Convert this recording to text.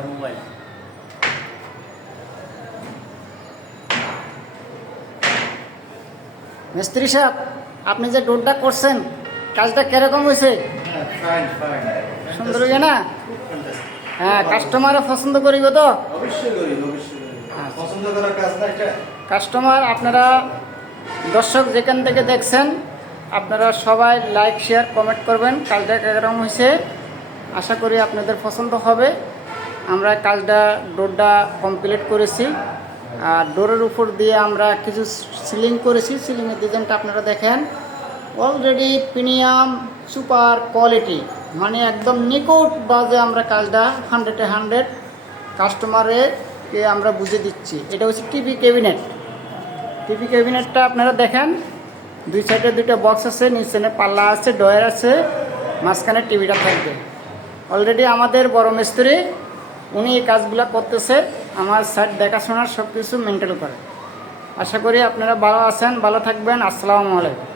বাবার মোবাইল। মিস্ত্রি সাহেব, আপনি যে ডোরটা করছেন কাজটা কিরকম হয়েছে? ফাইন ফাইন, সুন্দর হয়ে না? খুব fantastic। হ্যাঁ, কাস্টমারও পছন্দ করিব তো? অবশ্যই করি, অবশ্যই করি। পছন্দ করার কাজ না এটা। কাস্টমার, আপনারা দর্শক যেখান থেকে দেখছেন আপনারা সবাই লাইক শেয়ার কমেন্ট করবেন। কাজটা কিরকম হয়েছে আশা করি আপনাদের পছন্দ হবে। আমরা কাজটা ডোরটা কমপ্লিট করেছি, আর ডোরের উপর দিয়ে আমরা কিছু সিলিং করেছি। সিলিংয়ের ডিজাইনটা আপনারা দেখেন, অলরেডি প্রিমিয়াম সুপার কোয়ালিটি, মানে একদম নিখুঁত বাজে আমরা কাজটা 100-এ 100 কাস্টমারকে আমরা বুঝে দিচ্ছি। এটা হচ্ছে টিভি ক্যাবিনেট। টিভি ক্যাবিনেটটা আপনারা দেখেন, দুই সাইডে দুইটা বক্স আছে, নিচে পাল্লা আছে, ডয়ার আছে, মাঝখানে টিভিটা থাকবে। অলরেডি আমাদের বড় মিস্ত্রি উনি এই কাজগুলো করতেছে, আমার সাইড দেখাশোনার সব কিছু মেনটেন করে। আশা করি আপনারা ভালো আছেন, ভালো থাকবেন। আসসালামু আলাইকুম।